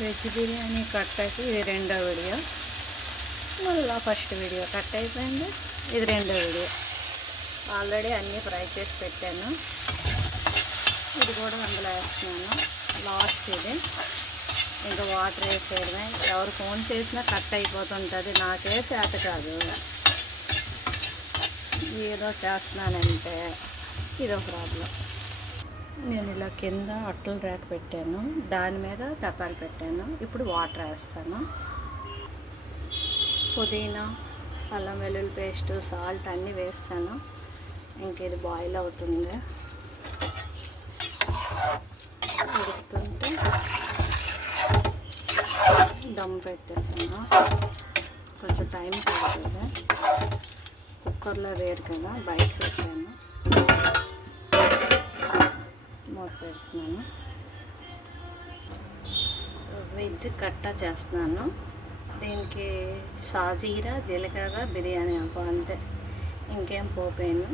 Veg biryani కట్టకి ఇది రెండో video. మళ్ళీ ఫస్ట్ వీడియో కట్ అయిపోయింది, ఇది రెండో వీడియో. ఆల్రెడీ అన్నీ ఫ్రై చేసి పెట్టాను. ఇది కూడా అందులో వేస్తున్నాను. లాస్ట్ ఇది ఇంకా వాటర్ వేసేయడమే. ఎవరు ఫోన్ చేసినా కట్ అయిపోతుంటుంది. నాకే చేత కాదు, ఏదో చేస్తున్నానంటే ఇదో ప్రాబ్లం. నేను ఇలా కింద అట్టల ర్యాక్ పెట్టాను, దాని మీద తపాలు పెట్టాను. ఇప్పుడు వాటర్ వేస్తాను. పుదీనా, అల్లం వెల్లుల్లి పేస్ట్, సాల్ట్ అన్నీ వేస్తాను. ఇంక ఇది బాయిల్ అవుతుంది. ఉడుకుతుంటే దమ్ పెట్టేస్తాను. కొంచెం టైం పడుతుంది. కుక్కర్లో వేరు కదా, బయట పెట్టాను. మూత పెడుతున్నాను. వెజ్ కట్టా చేస్తున్నాను. దీనికి సాజీరా, జీలకర్ర, బిర్యానీ ఆకు అంతే, ఇంకేం పోపేను.